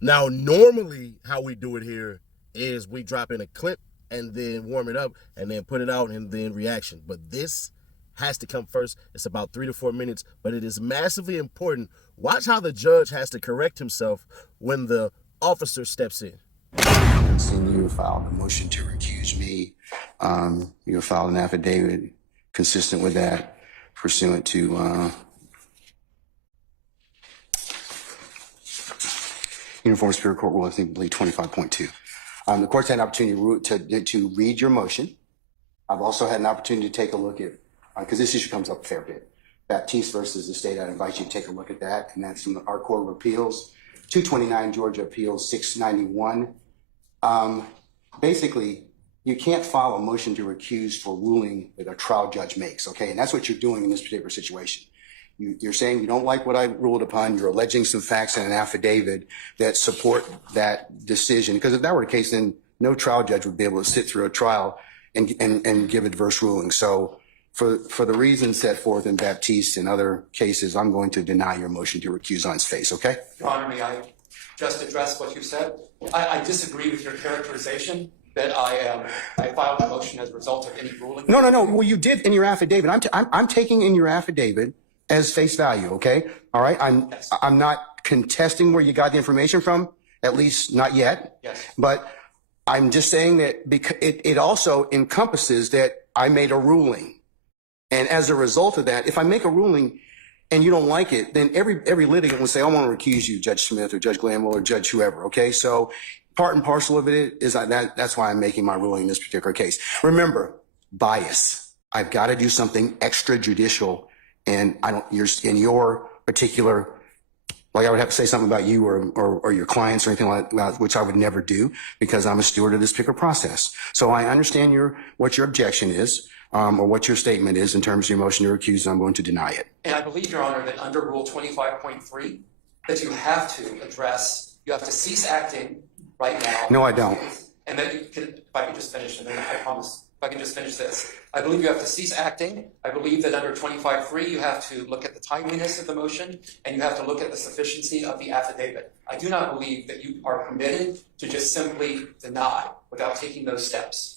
Now, normally how we do it here is we drop in a clip and then warm it up and then put it out and then reaction. But this has to come first. It's about 3 to 4 minutes, but it is massively important. Watch how the judge has to correct himself when the officer steps in. Seen you filed a motion to recuse me. You filed an affidavit consistent with that, pursuant to Uniform Superior Court Rule, I think, believe 25.2. The court's had an opportunity to read your motion. I've also had an opportunity to take a look at, because this issue comes up a fair bit, Baptiste versus the state. I'd invite you to take a look at that, and that's from our Court of Appeals, 229 Georgia Appeals 691. Basically, you can't file a motion to recuse for ruling that a trial judge makes, okay? And that's what you're doing in this particular situation. You're saying you don't like what I ruled upon. You're alleging some facts in an affidavit that support that decision. Because if that were the case, then no trial judge would be able to sit through a trial and give adverse ruling. So for the reasons set forth in Baptiste and other cases, I'm going to deny your motion to recuse on its face, okay? Your Honor, may I just address what you said? I disagree with your characterization that I filed a motion as a result of any ruling. No. Well, you did in your affidavit. I'm taking in your affidavit as face value, okay? All right. I'm not contesting where you got the information from, at least not yet. Yes. But I'm just saying that because it also encompasses that I made a ruling. And as a result of that, if I make a ruling and you don't like it, then every litigant will say, I want to recuse you, Judge Smith or Judge Glanville or Judge whoever, okay? So part and parcel of it is that's why I'm making my ruling in this particular case. Remember, bias. I've got to do something extrajudicial, and you're in your particular, like I would have to say something about you or your clients or anything like that, which I would never do because I'm a steward of this particular process. So I understand what your objection is. Or what your statement is in terms of your motion to recuse, and I'm going to deny it. And I believe, Your Honor, that under Rule 25.3, that you have to cease acting right now. No, I don't. And that if I can just finish, and then I promise, if I can just finish this. I believe you have to cease acting. I believe that under 25.3, you have to look at the timeliness of the motion, and you have to look at the sufficiency of the affidavit. I do not believe that you are permitted to just simply deny without taking those steps.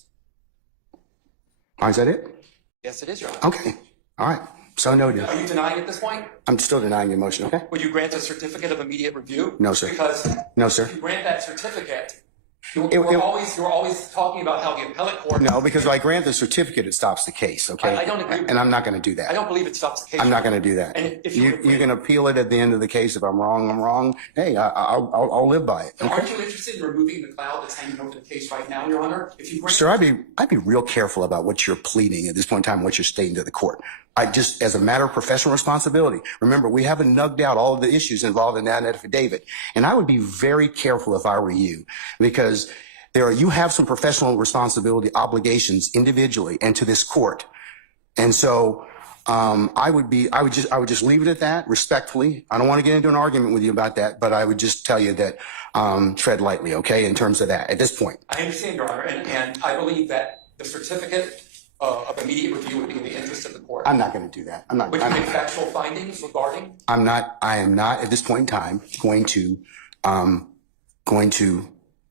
Is that it? Yes, it is, Your Honor. Okay. All right. So noted. Are you denying at this point? I'm still denying your motion, okay? Would you grant a certificate of immediate review? No, sir. Because no, sir. If you grant that certificate, you're always talking about how the appellate court. No, because if I grant the certificate, it stops the case, okay? I don't agree with and that. I'm not going to do that. I don't believe it stops the case. I'm not going to do that. And if you can appeal it at the end of the case. If I'm wrong, I'm wrong. Hey, I'll live by it. Okay? Aren't you interested in removing the cloud that's hanging over the case right now, Your Honor? If you grant Sir, I'd be real careful about what you're pleading at this point in time, what you're stating to the court. As a matter of professional responsibility, remember, we haven't nugged out all of the issues involved in that affidavit. And I would be very careful if I were you, because you have some professional responsibility obligations individually and to this court. And so, I would just leave it at that respectfully. I don't want to get into an argument with you about that, but I would just tell you that, tread lightly, okay, in terms of that at this point. I understand, Your Honor, and I believe that the certificate of immediate review would be in the interest of the court. I'm not going to do that. Would you make factual findings regarding? I am not at this point in time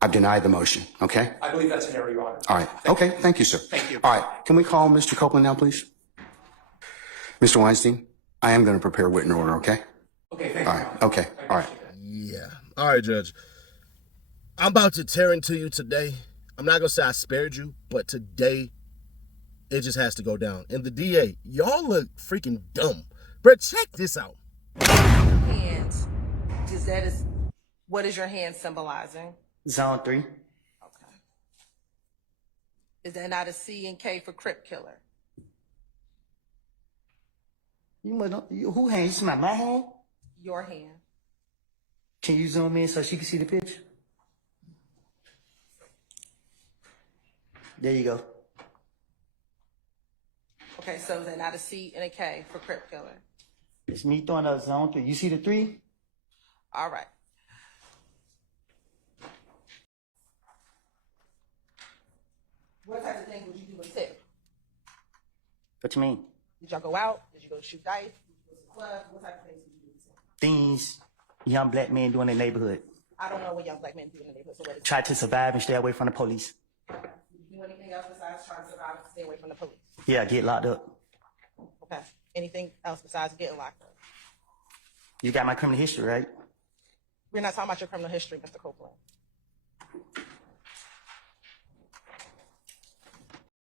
I've denied the motion, okay? I believe that's an error, Your Honor. All right. Okay. Thank you, sir. Thank you. All right. Can we call Mr. Copeland now, please? Mr. Weinstein, I am going to prepare a written order, okay? Okay, thank you. All right. Okay. All right. Yeah. All right, Judge. I'm about to tear into you today. I'm not going to say I spared you, but today it just has to go down. And the DA, y'all look freaking dumb. But check this out. Hands. What is your hand symbolizing? Zone 3. Okay. Is that not a C and K for Crip Killer? Who hand? You see my hand? Your hand. Can you zoom in so she can see the picture? There you go. Okay, so is that not a C and a K for Crip Killer? It's me throwing up zone 3. You see the 3? All right. What type of thing would you do with Tip? What you mean? Did y'all go out? Did you go shoot dice? Did you go to the club? What type of things did you do with Tip? Things young black men do in the neighborhood. I don't know what young black men do in the neighborhood. So what is Try to survive and stay away from the police. do you do anything else besides trying to survive and stay away from the police? Yeah, get locked up. Okay. Anything else besides getting locked up? You got my criminal history, right? We're not talking about your criminal history, Mr. Copeland.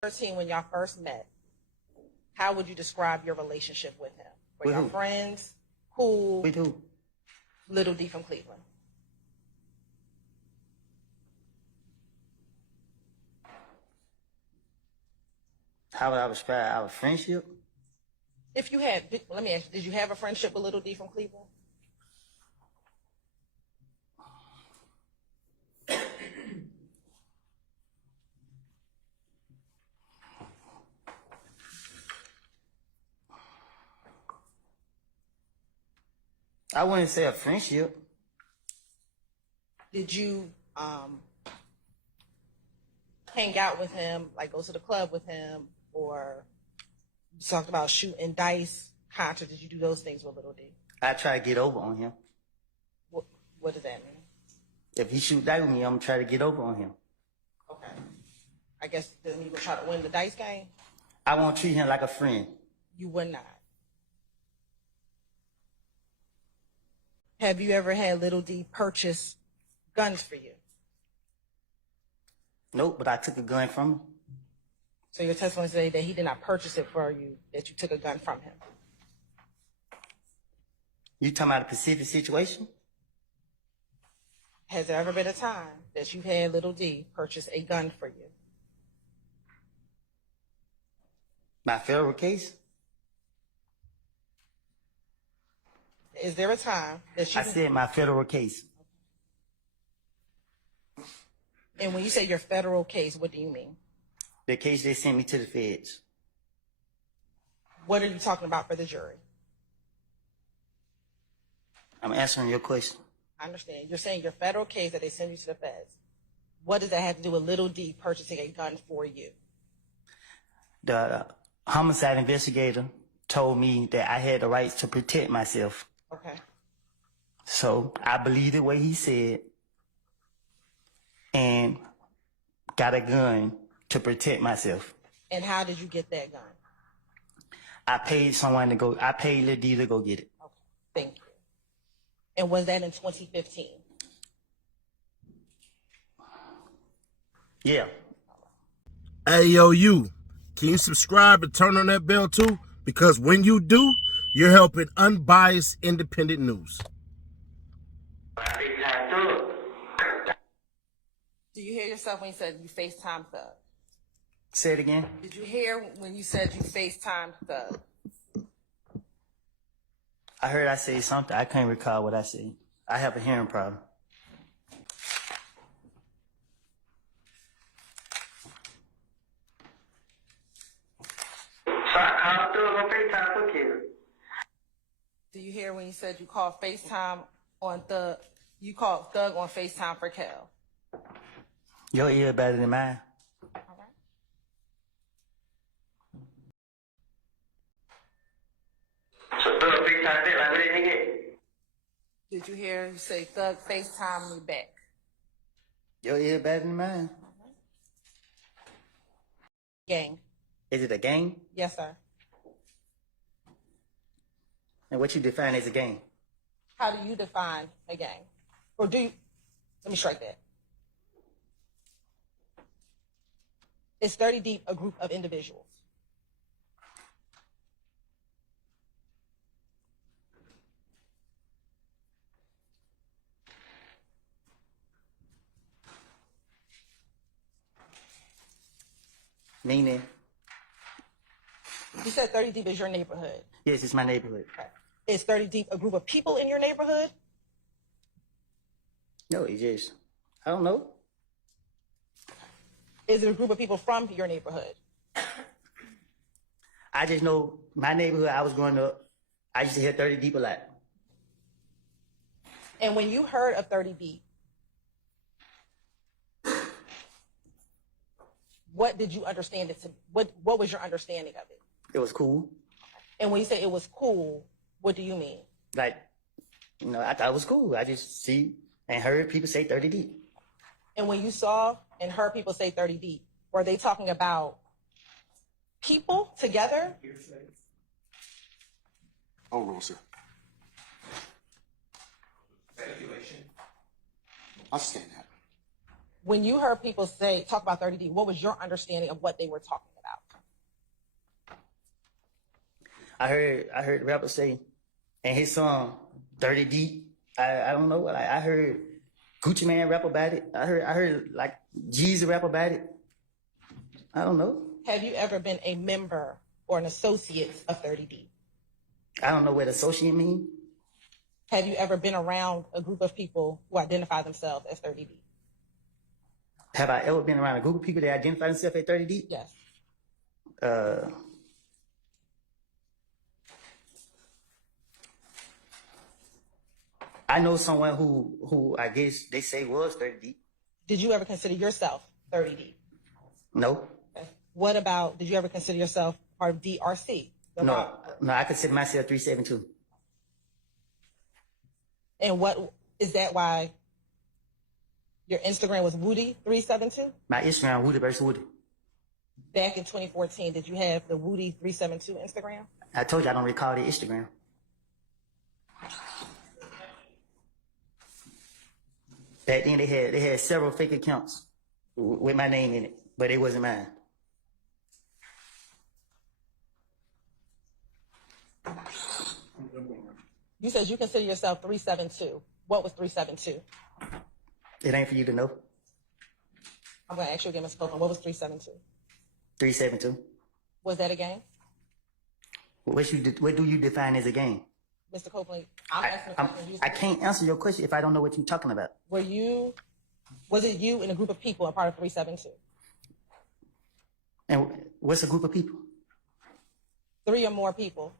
13, when y'all first met, how would you describe your relationship with him? Were With y'all who? friends? Cool? With who? Little D from Cleveland. How would I describe our friendship? If you had, let me ask you, did you have a friendship with Little D from Cleveland? I wouldn't say a friendship. Did you hang out with him, like go to the club with him, or you talked about shooting dice, concerts? Did you do those things with Little D? I try to get over on him. What does that mean? If he shoot dice with me, I'm gonna try to get over on him. Okay. I guess then you would try to win the dice game? I won't treat him like a friend. You would not. Have you ever had Little D purchase guns for you? Nope, but I took a gun from him. So your testimony today that he did not purchase it for you, that you took a gun from him. You talking about a specific situation? Has there ever been a time that you've had Little D purchase a gun for you? My federal case? Is there a time that you... I said my federal case. And when you say your federal case, what do you mean? The case they sent me to the feds. What are you talking about for the jury? I'm answering your question. I understand. You're saying your federal case that they send you to the feds. What does that have to do with Little D purchasing a gun for you? The homicide investigator told me that I had the rights to protect myself. Okay. So I believed the way he said and got a gun to protect myself. And how did you get that gun? I paid Lil D to go get it. Okay. Thank you. And was that in 2015? Yeah. Hey, yo, you. Can you subscribe and turn on that bell too? Because when you do, you're helping unbiased, independent news. Do you hear yourself when you said you FaceTime Thug? Say it again. Did you hear when you said you FaceTime Thug? I heard I say something. I can't recall what I said. I have a hearing problem. Do you hear when you said you called FaceTime on Thug? You called Thug on FaceTime for Kel. Your ear better than mine. All right. Did you hear you say Thug FaceTime me back? Your ear better than mine. Gang. Is it a game? Yes, sir. And what you define as a game? How do you define a gang? Or do you, let me strike that. It's 30 deep, a group of individuals. Meaning? You said 30 deep is your neighborhood. Yes, it's my neighborhood. Okay. Is 30 deep a group of people in your neighborhood? No, it's just, I don't know. Is it a group of people from your neighborhood? I just know my neighborhood, I was growing up, I used to hear 30 deep a lot. And when you heard of 30 deep, what did you understand it to, what was your understanding of it? It was cool. And when you say it was cool, what do you mean? Like, I thought it was cool. I just see and heard people say 30 deep. And when you saw and heard people say 30 deep, were they talking about people together? Oh, roll, sir. Affiliation. I'll stand that. When you heard people talk about 30 deep, what was your understanding of what they were talking about? I heard the rapper say in his song 30 deep. I don't know what I heard Gucci Man rap about it. I heard like Jeezy rap about it. I don't know. Have you ever been a member or an associate of 30 deep? I don't know what associate mean. Have you ever been around a group of people who identify themselves as 30 deep? Have I ever been around a group of people that identify themselves at 30 deep? Yes. I know someone who I guess they say was 30 deep. Did you ever consider yourself 30 deep? No. Okay. What about, did you ever consider yourself part of DRC? No, I consider myself 372. And what, is that why your Instagram was Woody372? My Instagram, Woody versus Woody. Back in 2014, did you have the Woody372 Instagram? I told you I don't recall the Instagram. Back then they had several fake accounts with my name in it, but it wasn't mine. You said you consider yourself 372. What was 372? It ain't for you to know. I'm going to ask you again, Mr. Copeland. What was 372? 372. Was that a game? What do you define as a game? Mr. Copeland, I'm asking a question. I can't answer your question if I don't know what you're talking about. Was it you and a group of people a part of 372? And what's a group of people? 3 or more people.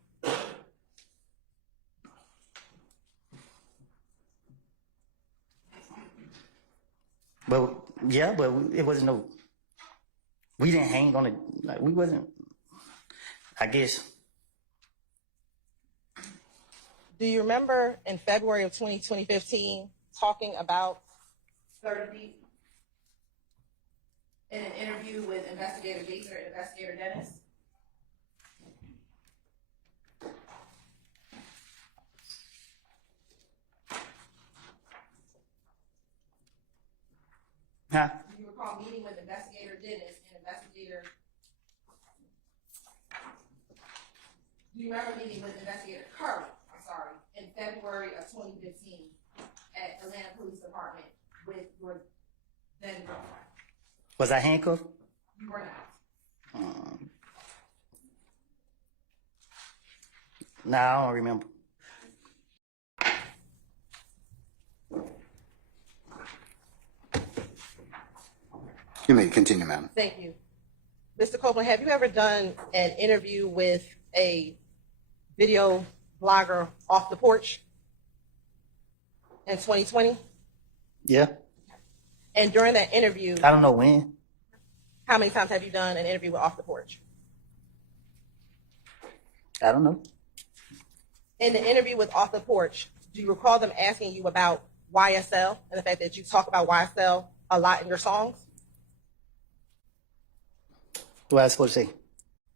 But yeah, but it wasn't no. We didn't hang on it. Like we wasn't. I guess. Do you remember in February of 2015 talking about 30 deep in an interview with Investigator Gaither and Investigator Dennis? Huh? Do you recall meeting with Investigator Dennis and Investigator? Do you remember meeting with Investigator Curry? I'm sorry, in February of 2015 at Atlanta Police Department with your then girlfriend? Was I handcuffed? You were not. No, I don't remember. You may continue, ma'am. Thank you. Mr. Copeland, have you ever done an interview with a video blogger off the porch in 2020? Yeah. And during that interview, I don't know when. how many times have you done an interview with Off the Porch? I don't know. In the interview with Off the Porch, do you recall them asking you about YSL and the fact that you talk about YSL a lot in your songs? What was I supposed to say?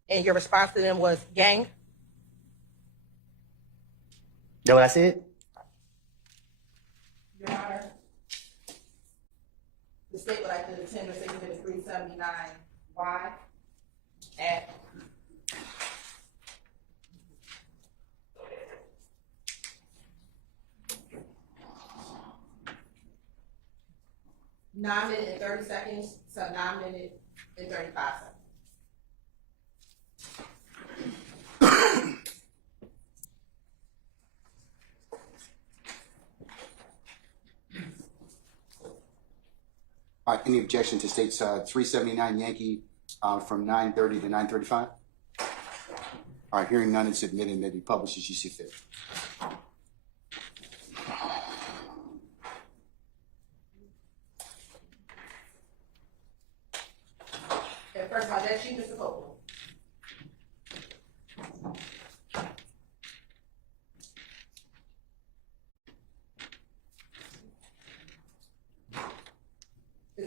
And your response to them was gang? That what I said? Your Honor, the state would like to attend to Exhibit 379Y at 9 minutes and 30 seconds, so 9 minutes and 35 seconds. Any objection to states 379 Yankee from 9:30 to 9:35? All right, hearing none, it's admitted and may be published as you see fit. Okay, first of all, that's you, Mr. Copeland.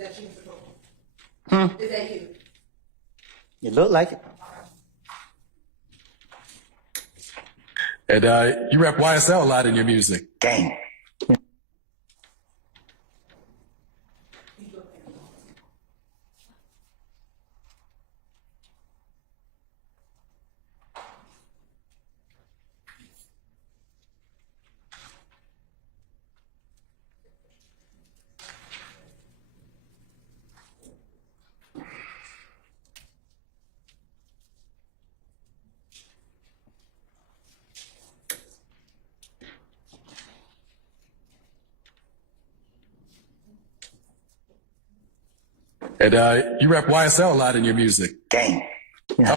that you, Mr. Cole? Is that you? It looked like it. And you rep YSL a lot in your music. Gang. And you rep YSL a lot in your music. Gang. Yeah.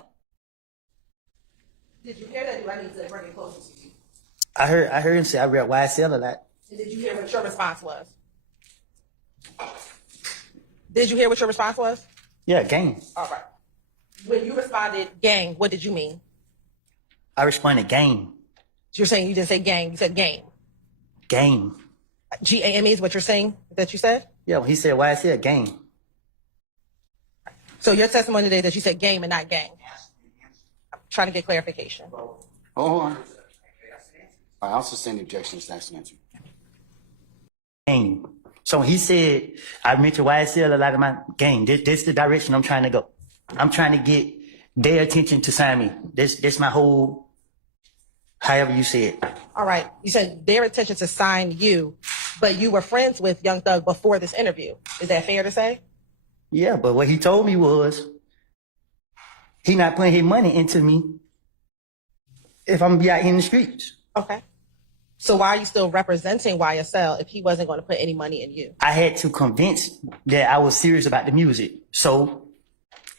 Did you hear that? Do I need to bring it closer to you? I heard him say I read YSL a lot. And did you hear what your response was? Did you hear what your response was? Yeah, gang. All right. When you responded, gang, what did you mean? I responded gang. You're saying you didn't say gang, you said game. Gang. GAME is what you're saying that you said? Yeah, when he said YSL, gang. So your testimony today that you said game and not gang. I'm trying to get clarification. Oh, hold on. I also sustain the objections. That's the answer. Gang. So when he said I mentioned YSL a lot in my gang, this is the direction I'm trying to go. I'm trying to get their attention to sign me. This my whole, however you say it. All right. You said their intention to sign you, but you were friends with Young Thug before this interview. Is that fair to say? Yeah, but what he told me was he not putting his money into me if I'm gonna be out in the streets. Okay. So why are you still representing YSL if he wasn't going to put any money in you? I had to convince that I was serious about the music. So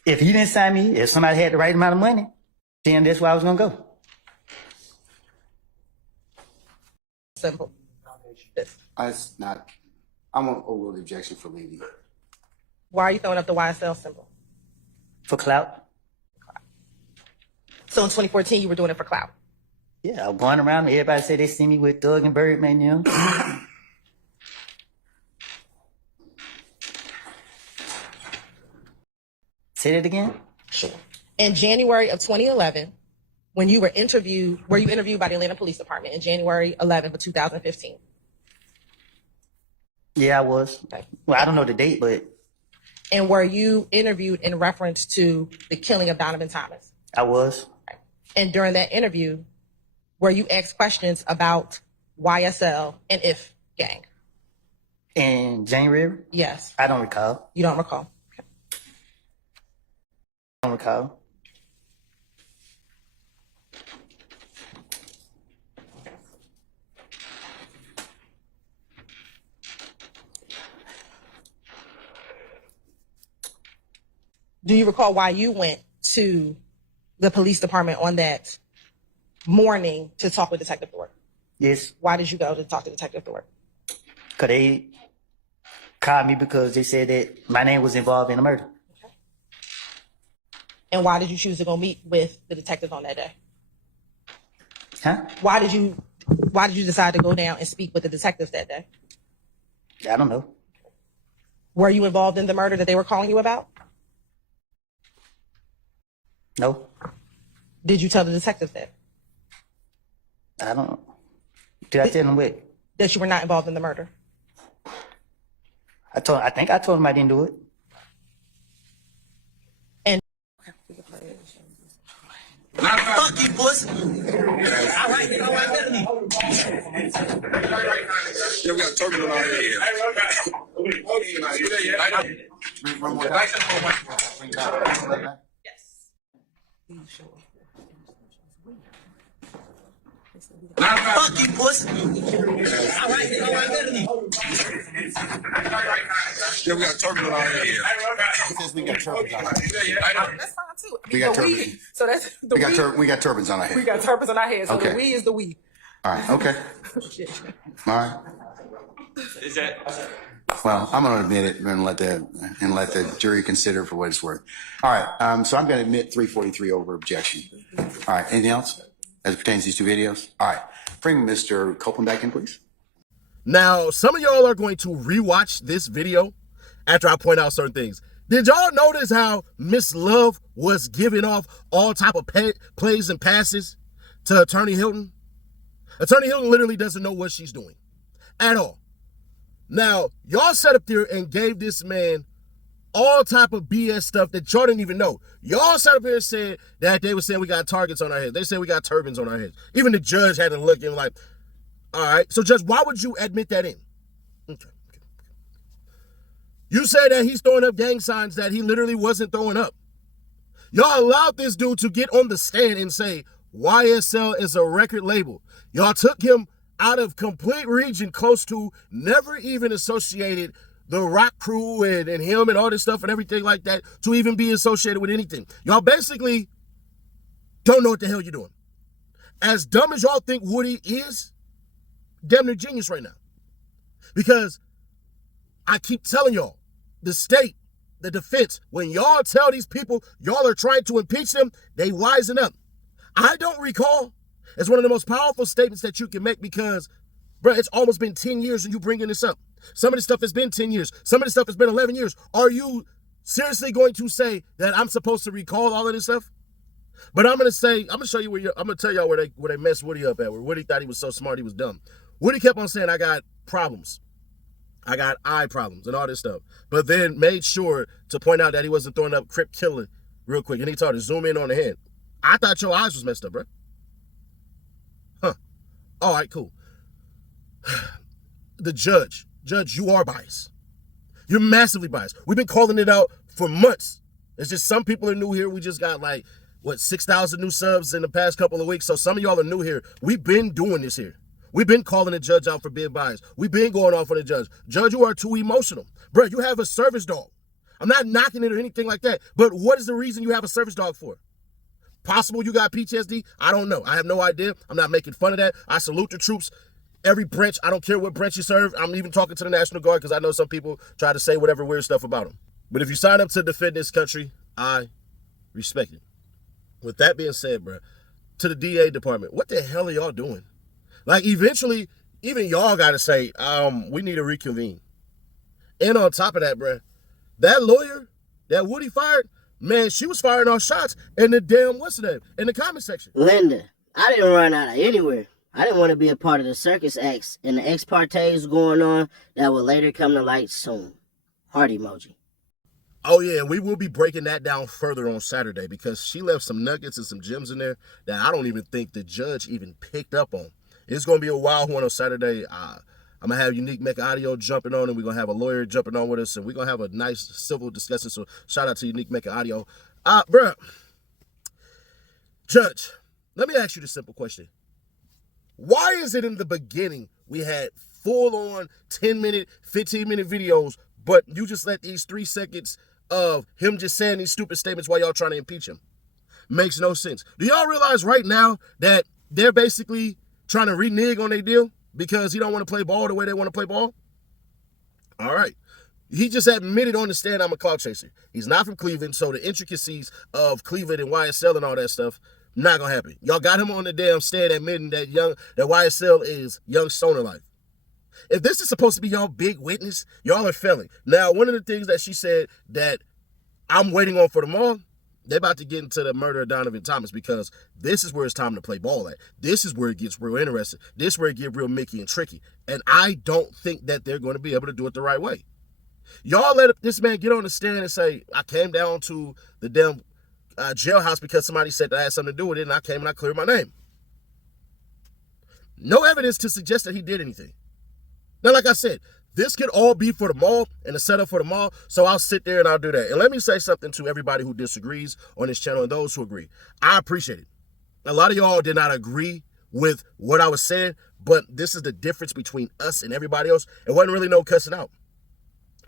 if he didn't sign me, if somebody had the right amount of money, then that's where I was gonna go. Simple. It's not. I'm gonna overrule the objection for leaving. Why are you throwing up the YSL symbol? For clout. So in 2014, you were doing it for clout. Yeah, I was going around and everybody said they see me with Thug and Birdman, you know. Say that again? Sure. In January of 2011, when you were interviewed by the Atlanta Police Department in January 11th of 2015? Yeah, I was. Okay. Well, I don't know the date, but And were you interviewed in reference to the killing of Donovan Thomas? I was. And during that interview, were you asked questions about YSL and If Gang? In January? Yes. I don't recall. You don't recall? Okay. I don't recall. Do you recall why you went to the police department on that morning to talk with Detective Thorpe? Yes. Why did you go to talk to Detective Thorpe? Because they called me because they said that my name was involved in a murder. And why did you choose to go meet with the detectives on that day? Huh? Why did you decide to go down and speak with the detectives that day? I don't know. Were you involved in the murder that they were calling you about? No. Did you tell the detectives that? I don't know. Did I tell them what? That you were not involved in the murder? I think I told them I didn't do it. And Fuck you, pussy. All right, Melanie. Yeah, we got turbulent out here. Fuck you, pussy. All right, Melanie. Yeah, we got turbulent out here. Because we got turbans on our head. that's fine too. We got The we- turbans. So that's the We got turbans on our head. we got turbans on our heads. So Okay. the we is the we. All right. Okay. Shit. All right. Is that Well, I'm going to admit it and let the jury consider for what it's worth. All right. So I'm going to admit 343 over objection. All right. Anything else as it pertains to these two videos? All right. Bring Mr. Copeland back in, please. Now, some of y'all are going to rewatch this video after I point out certain things. Did y'all notice how Miss Love was giving off all type of plays and passes to Attorney Hilton? Attorney Hilton literally doesn't know what she's doing at all. Now, y'all sat up there and gave this man all type of BS stuff that y'all didn't even know. Y'all sat up here and said that they were saying we got targets on our heads. They said we got turbans on our heads. Even the judge had to look and like, all right. So, Judge, why would you admit that in? Okay. You said that he's throwing up gang signs that he literally wasn't throwing up. Y'all allowed this dude to get on the stand and say YSL is a record label. Y'all took him out of complete region close to never even associated the rock crew and him and all this stuff and everything like that to even be associated with anything. Y'all basically don't know what the hell you're doing. As dumb as y'all think Woody is, damn near genius right now. Because I keep telling y'all, the state, the defense, when y'all tell these people y'all are trying to impeach them, they wisen up. I don't recall. It's one of the most powerful statements that you can make because, bro, it's almost been 10 years and you bringing this up. Some of the stuff has been 10 years. Some of the stuff has been 11 years. Are you seriously going to say that I'm supposed to recall all of this stuff? But I'm going to show you I'm going to tell y'all where they messed Woody up at, where Woody thought he was so smart he was dumb. Woody kept on saying, I got problems. I got eye problems and all this stuff. But then made sure to point out that he wasn't throwing up Crip Killer real quick. And he told to zoom in on the head. I thought your eyes was messed up, bro. Huh. All right, cool. The judge, you are biased. You're massively biased. We've been calling it out for months. It's just some people are new here. We just got 6,000 new subs in the past couple of weeks. So some of y'all are new here. We've been doing this here. We've been calling the judge out for being biased. We've been going off on the judge. Judge, you are too emotional. Bro, you have a service dog. I'm not knocking it or anything like that. But what is the reason you have a service dog for? Possible you got PTSD? I don't know. I have no idea. I'm not making fun of that. I salute the troops. Every branch, I don't care what branch you serve. I'm even talking to the National Guard because I know some people try to say whatever weird stuff about them. But if you sign up to defend this country, I respect it. With that being said, bro, to the DA department, what the hell are y'all doing? Eventually, even y'all got to say, we need to reconvene. And on top of that, bro, that lawyer that Woody fired, man, she was firing off shots in the damn, in the comment section. Linda, I didn't run out of anywhere. I didn't want to be a part of the circus acts and the ex partes going on that will later come to light soon. Heart emoji. Oh, yeah, we will be breaking that down further on Saturday because she left some nuggets and some gems in there that I don't even think the judge even picked up on. It's going to be a wild one on Saturday. I'm going to have Unique Mecca Audio jumping on, and we're going to have a lawyer jumping on with us, and we're going to have a nice civil discussion. So shout out to Unique Mecca Audio. Bruh, Judge, let me ask you this simple question. Why is it in the beginning we had full-on 10-minute, 15-minute videos, but you just let these 3 seconds of him just saying these stupid statements while y'all trying to impeach him? Makes no sense. Do y'all realize right now that they're basically trying to renege on their deal because he don't want to play ball the way they want to play ball? All right. He just admitted on the stand, I'm a clout chaser. He's not from Cleveland, so the intricacies of Cleveland and YSL and all that stuff, not gonna happen. Y'all got him on the damn stand admitting that YSL is young stoner life. If this is supposed to be y'all big witness, y'all are failing. Now, one of the things that she said that I'm waiting on for tomorrow, they're about to get into the murder of Donovan Thomas because this is where it's time to play ball at. This is where it gets real interesting. This is where it gets real Mickey and tricky. And I don't think that they're going to be able to do it the right way. Y'all let this man get on the stand and say, I came down to the damn jailhouse because somebody said that I had something to do with it, and I came and I cleared my name. No evidence to suggest that he did anything. Now, like I said, this could all be for the mall and the setup for the mall, so I'll sit there and I'll do that. And let me say something to everybody who disagrees on this channel and those who agree. I appreciate it. A lot of y'all did not agree with what I was saying, but this is the difference between us and everybody else. It wasn't really no cussing out.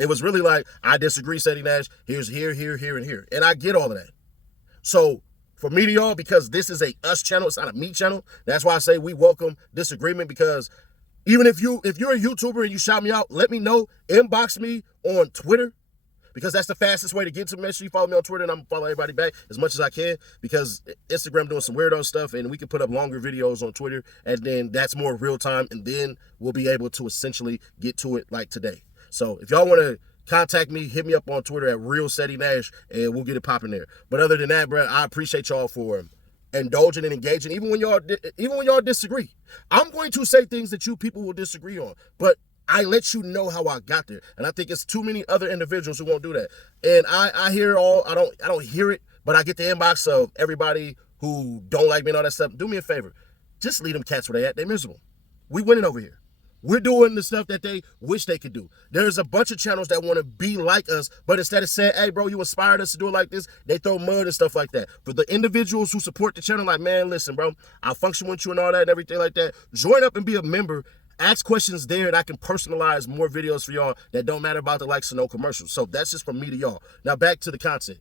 It was really like, I disagree, Sadie Nash. Here's here, and here. And I get all of that. So for me to y'all, because this is a us channel, it's not a me channel. That's why I say we welcome disagreement, because even if you're a YouTuber and you shout me out, let me know. Inbox me on Twitter, because that's the fastest way to get to me. Make sure you follow me on Twitter, and I'm going to follow everybody back as much as I can, because Instagram doing some weirdo stuff, and we can put up longer videos on Twitter, and then that's more real time, and then we'll be able to essentially get to it like today. So if y'all want to contact me, hit me up on Twitter at RealSettyNash, and we'll get it popping there. But other than that, bro, I appreciate y'all for indulging and engaging, even when y'all disagree. I'm going to say things that you people will disagree on, but I let you know how I got there, and I think it's too many other individuals who won't do that. And I hear I don't hear it, but I get the inbox of everybody who don't like me and all that stuff. Do me a favor, just leave them cats where they at. They miserable. We winning over here. We're doing the stuff that they wish they could do. There's a bunch of channels that want to be like us, but instead of saying, hey, bro, you inspired us to do it like this, they throw mud and stuff like that. For the individuals who support the channel, like, man, listen, bro, I function with you and all that and everything like that. Join up and be a member. Ask questions there, and I can personalize more videos for y'all that don't matter about the likes of no commercials. So that's just from me to y'all. Now back to the content.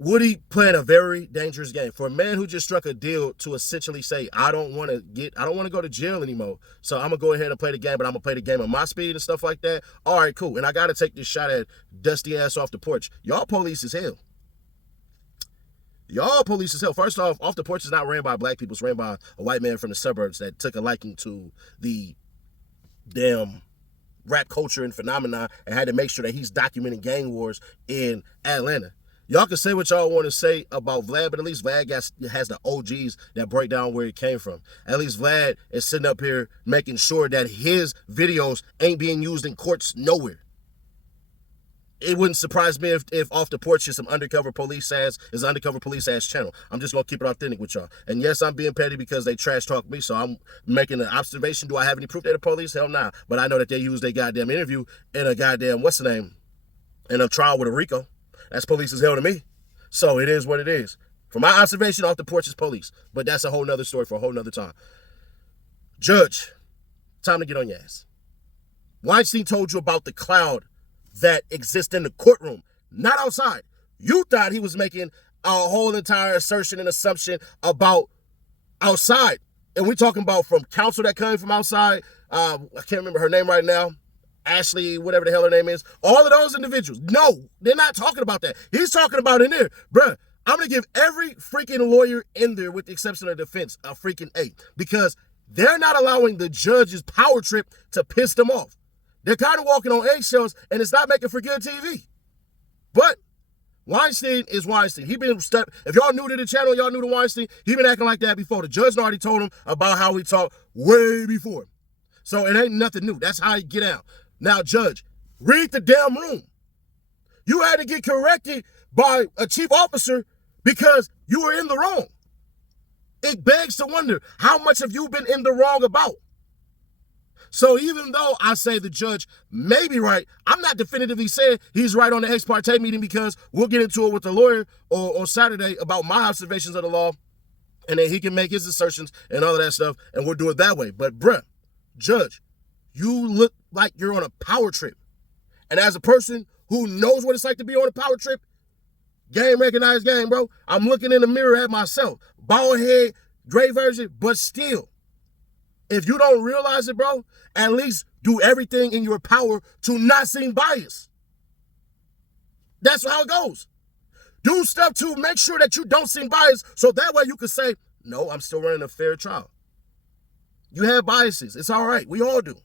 Woody playing a very dangerous game for a man who just struck a deal to essentially say, I don't want to go to jail anymore. So I'm gonna go ahead and play the game, but I'm gonna play the game at my speed and stuff like that. All right, cool. And I gotta take this shot at dusty ass off the porch. Y'all police as hell. Y'all police as hell. First off the porch is not ran by black people. It's ran by a white man from the suburbs that took a liking to the damn rap culture and phenomenon and had to make sure that he's documenting gang wars in Atlanta. Y'all can say what y'all want to say about Vlad, but at least Vlad has the OGs that break down where he came from. At least Vlad is sitting up here making sure that his videos ain't being used in courts nowhere. It wouldn't surprise me if Off the Porch is some undercover police ass channel. I'm just gonna keep it authentic with y'all. And yes, I'm being petty because they trash talk me, so I'm making an observation. Do I have any proof they're the police? Hell nah. But I know that they used their goddamn interview in a goddamn in a trial with a Rico. That's police as hell to me. So it is what it is. From my observation, Off the Porch is police. But that's a whole nother story for a whole nother time. Judge, time to get on your ass. Weinstein told you about the cloud that exists in the courtroom, not outside. You thought he was making a whole entire assertion and assumption about outside. And we're talking about from counsel that came from outside. I can't remember her name right now. Ashley, whatever the hell her name is, all of those individuals. No, they're not talking about that. He's talking about in there. Bruh, I'm going to give every freaking lawyer in there, with the exception of defense, a freaking A. Because they're not allowing the judge's power trip to piss them off. They're kind of walking on eggshells, and it's not making for good TV. But Weinstein is Weinstein. If y'all new to the channel, y'all new to Weinstein, he been acting like that before. The judge already told him about how he talked way before. So it ain't nothing new. That's how he get out. Now, Judge, read the damn room. You had to get corrected by a chief officer because you were in the wrong. It begs to wonder, how much have you been in the wrong about? So even though I say the judge may be right, I'm not definitively saying he's right on the ex parte meeting, because we'll get into it with the lawyer on Saturday about my observations of the law, and then he can make his assertions and all of that stuff, and we'll do it that way. But bruh, Judge, you look like you're on a power trip. And as a person who knows what it's like to be on a power trip, game recognized game, bro. I'm looking in the mirror at myself. Bald head, gray version, but still. If you don't realize it, bro, at least do everything in your power to not seem biased. That's how it goes. Do stuff to make sure that you don't seem biased, so that way you can say, no, I'm still running a fair trial. You have biases. It's all right. We all do.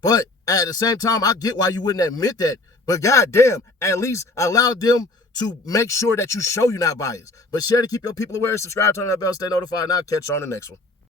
But at the same time, I get why you wouldn't admit that. But goddamn, at least allow them to make sure that you show you're not biased. But share to keep your people aware, subscribe, turn on that bell, stay notified, and I'll catch you on the next one.